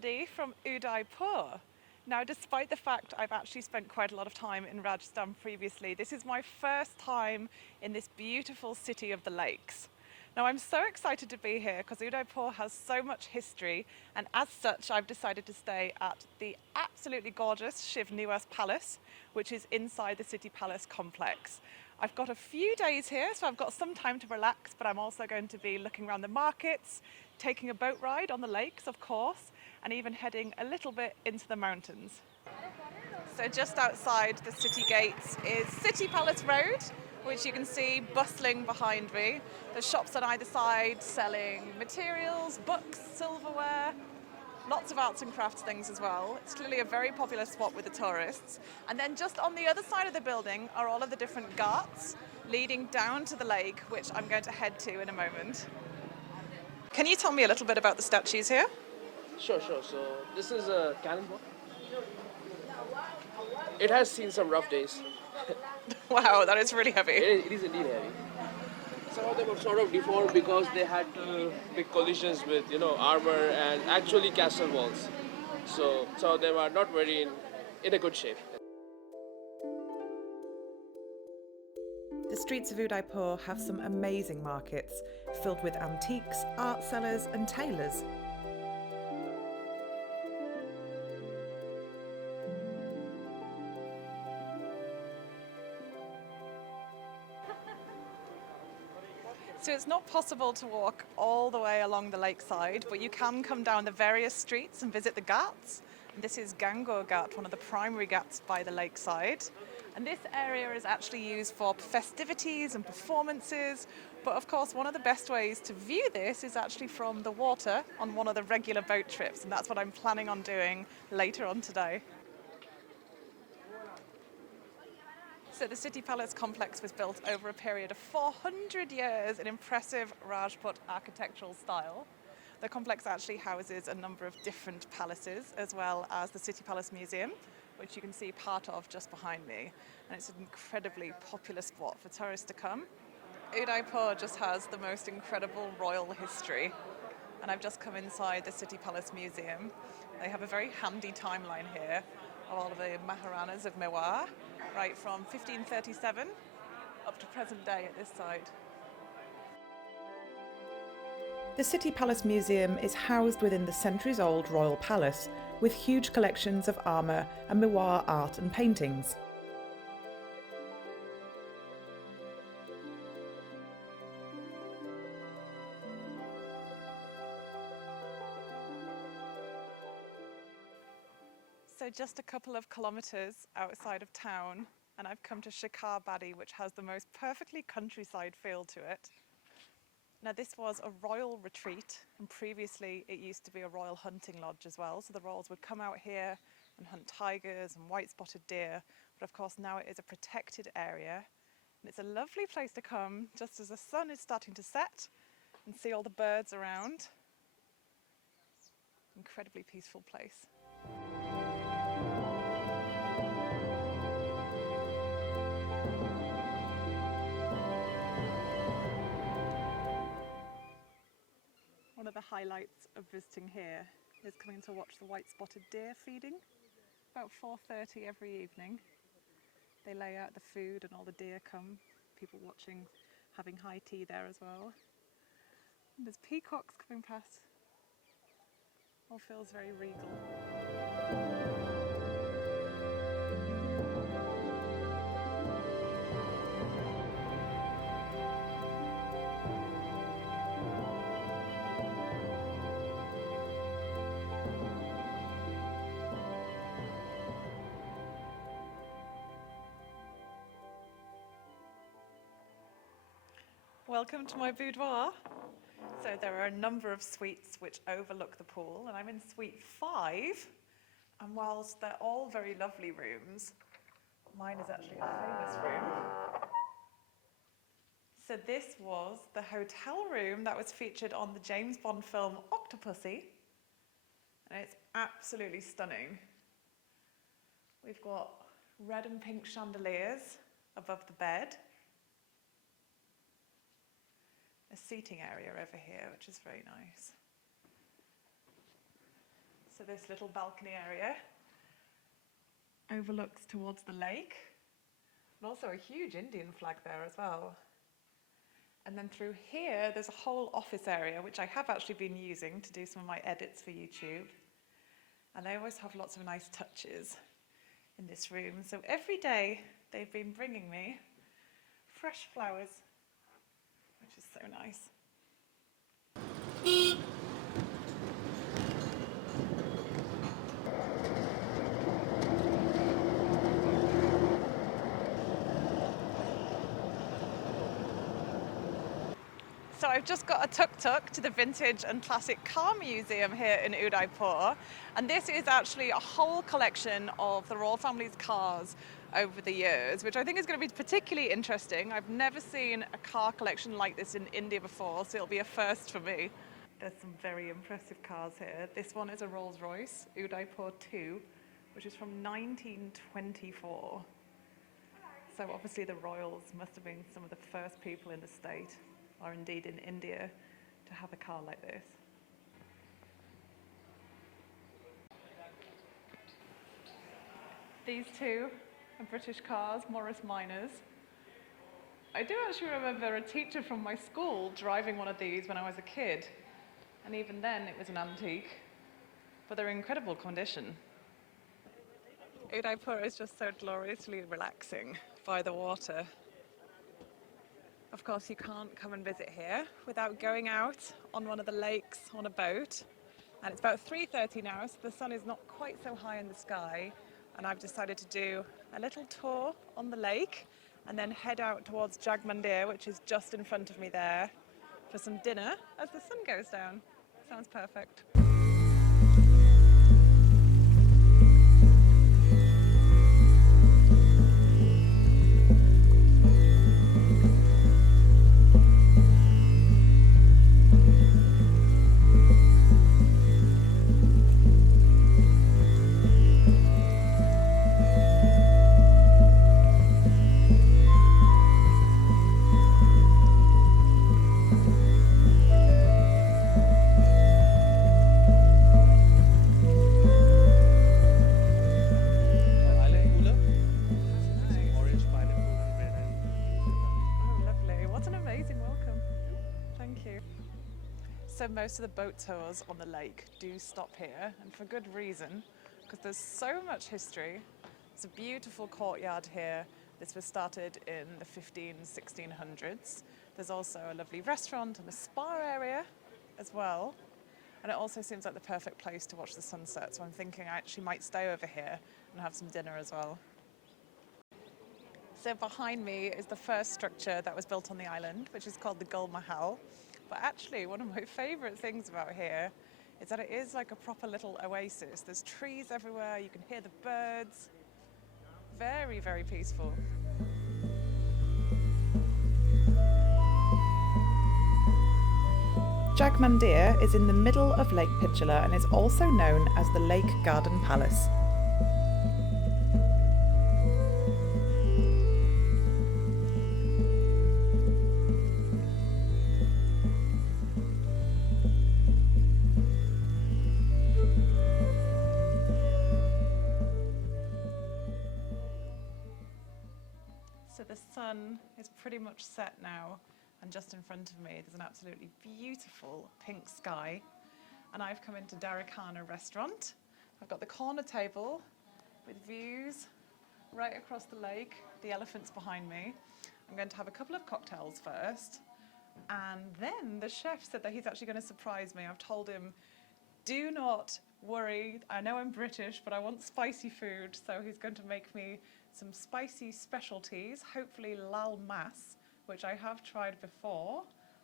Shikarbadi from Udaipur. Now, despite the fact I've actually spent quite a lot of time in Rajasthan previously, this is my first time in this beautiful city of the lakes. Now, I'm so excited to be here because Udaipur has so much history, and as such, I've decided to stay at the absolutely gorgeous Shiv Niwas Palace, which is inside the City Palace complex. I've got a few days here, so I've got some time to relax, but I'm also going to be looking around the markets, taking a boat ride on the lakes, of course, and even heading a little bit into the mountains. So just outside the city gates is City Palace Road, which you can see bustling behind me. There's shops on either side selling materials, books, silverware, lots of arts and crafts things as well. It's clearly a very popular spot with the tourists. And then just on the other side of the building are all of the different ghats leading down to the lake, which I'm going to head to in a moment. Can you tell me a little bit about the statues here? Sure. So this is a cannonball. It has seen some rough days. Wow, that is really heavy. It is indeed heavy. Some of them were sort of deformed because they had to make collisions with, armor and actually castle walls. So some of them are not very in a good shape. The streets of Udaipur have some amazing markets filled with antiques, art sellers and tailors. So it's not possible to walk all the way along the lakeside, but you can come down the various streets and visit the ghats. And this is Ghor Gut, one of the primary ghats by the lakeside. And this area is actually used for festivities and performances. But of course, one of the best ways to view this is actually from the water on one of the regular boat trips. And that's what I'm planning on doing later on today. So the City Palace complex was built over a period of 400 years in impressive Rajput architectural style. The complex actually houses a number of different palaces, as well as the City Palace Museum, which you can see part of just behind me. And it's an incredibly popular spot for tourists to come. Udaipur just has the most incredible royal history. And I've just come inside the City Palace Museum. They have a very handy timeline here of all of the Maharanas of Mewar, right from 1537 up to present day at this side. The City Palace Museum is housed within the centuries-old royal palace, with huge collections of armour and Mewar art and paintings. So just a couple of kilometres outside of town, and I've come to Shikarbadi, which has the most perfectly countryside feel to it. Now, this was a royal retreat, and previously it used to be a royal hunting lodge as well. So the royals would come out here and hunt tigers and white-spotted deer. But of course, now it is a protected area, and it's a lovely place to come just as the sun is starting to set and see all the birds around. Incredibly peaceful place. One of the highlights of visiting here is coming to watch the white-spotted deer feeding. About 4:30 every evening. They lay out the food and all the deer come. People watching, having high tea there as well. And there's peacocks coming past. All feels very regal. Welcome to my boudoir. So there are a number of suites which overlook the pool, and I'm in suite 5. And whilst they're all very lovely rooms, mine is actually a famous room. So this was the hotel room that was featured on the James Bond film Octopussy. And it's absolutely stunning. We've got red and pink chandeliers above the bed. A seating area over here, which is very nice. So this little balcony area overlooks towards the lake, and also a huge Indian flag there as well. And then through here, there's a whole office area, which I have actually been using to do some of my edits for YouTube. And they always have lots of nice touches in this room. So every day they've been bringing me fresh flowers, which is so nice. So I've just got a tuk-tuk to the Vintage and Classic Car Museum here in Udaipur, and this is actually a whole collection of the royal family's cars over the years, which I think is going to be particularly interesting. I've never seen a car collection like this in India before, so it'll be a first for me. There's some very impressive cars here. This one is a Rolls-Royce Udaipur 2, which is from 1924. So obviously the royals must have been some of the first people in the state, or indeed in India, to have a car like this. These two are British cars, Morris Minors. I do actually remember a teacher from my school driving one of these when I was a kid, and even then it was an antique, but they're in incredible condition. Udaipur is just so gloriously relaxing by the water. Of course, you can't come and visit here without going out on one of the lakes on a boat. And it's about 3:30 now, so the sun is not quite so high in the sky. And I've decided to do a little tour on the lake and then head out towards Jag Mandir, which is just in front of me there, for some dinner as the sun goes down. Sounds perfect. So most of the boat tours on the lake do stop here, and for good reason, because there's so much history. It's a beautiful courtyard here. This was started in the 1600s. There's also a lovely restaurant and a spa area as well. And it also seems like the perfect place to watch the sunset, so I'm thinking I actually might stay over here and have some dinner as well. So behind me is the first structure that was built on the island, which is called the Gul Mahal. But actually, one of my favourite things about here is that it is like a proper little oasis. There's trees everywhere, you can hear the birds. Very, very peaceful. Jag Mandir is in the middle of Lake Pitchula and is also known as the Lake Garden Palace. So the sun is pretty much set now, and just in front of me there's an absolutely beautiful pink sky, and I've come into Darikana restaurant. I've got the corner table with views right across the lake, the elephants behind me. I'm going to have a couple of cocktails first, and then the chef said that he's actually going to surprise me. I've told him, do not worry, I know I'm British, but I want spicy food, so he's going to make me some spicy specialties, hopefully lal mas, which I have tried before,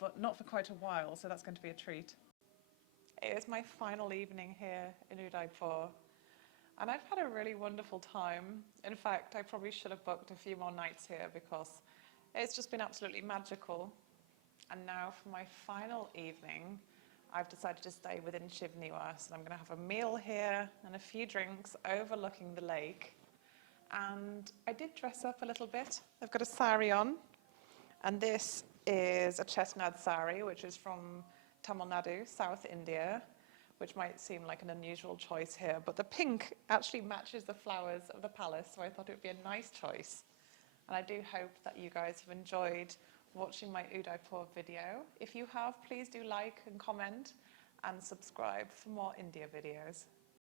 but not for quite a while, so that's going to be a treat. It is my final evening here in Udaipur, and I've had a really wonderful time. In fact, I probably should have booked a few more nights here because it's just been absolutely magical. And now for my final evening, I've decided to stay within Shiv Niwas, and I'm going to have a meal here and a few drinks overlooking the lake. And I did dress up a little bit. I've got a sari on, and this is a chestnut sari, which is from Tamil Nadu, South India, which might seem like an unusual choice here, but the pink actually matches the flowers of the palace, so I thought it would be a nice choice. And I do hope that you guys have enjoyed watching my Udaipur video. If you have, please do like and comment and subscribe for more India videos.